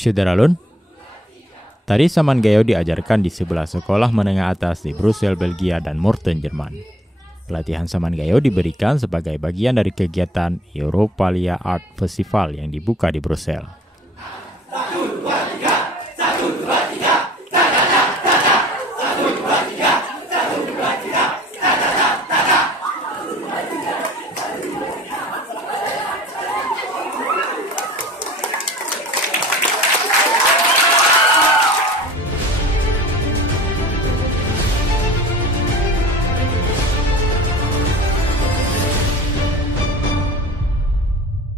Syederalun, tari Saman Gayo diajarkan di sebelah sekolah menengah atas di Brussel, Belgia dan Morten, Jerman. Pelatihan Saman Gayo diberikan sebagai bagian dari kegiatan Europalia Art Festival yang dibuka di Brussel.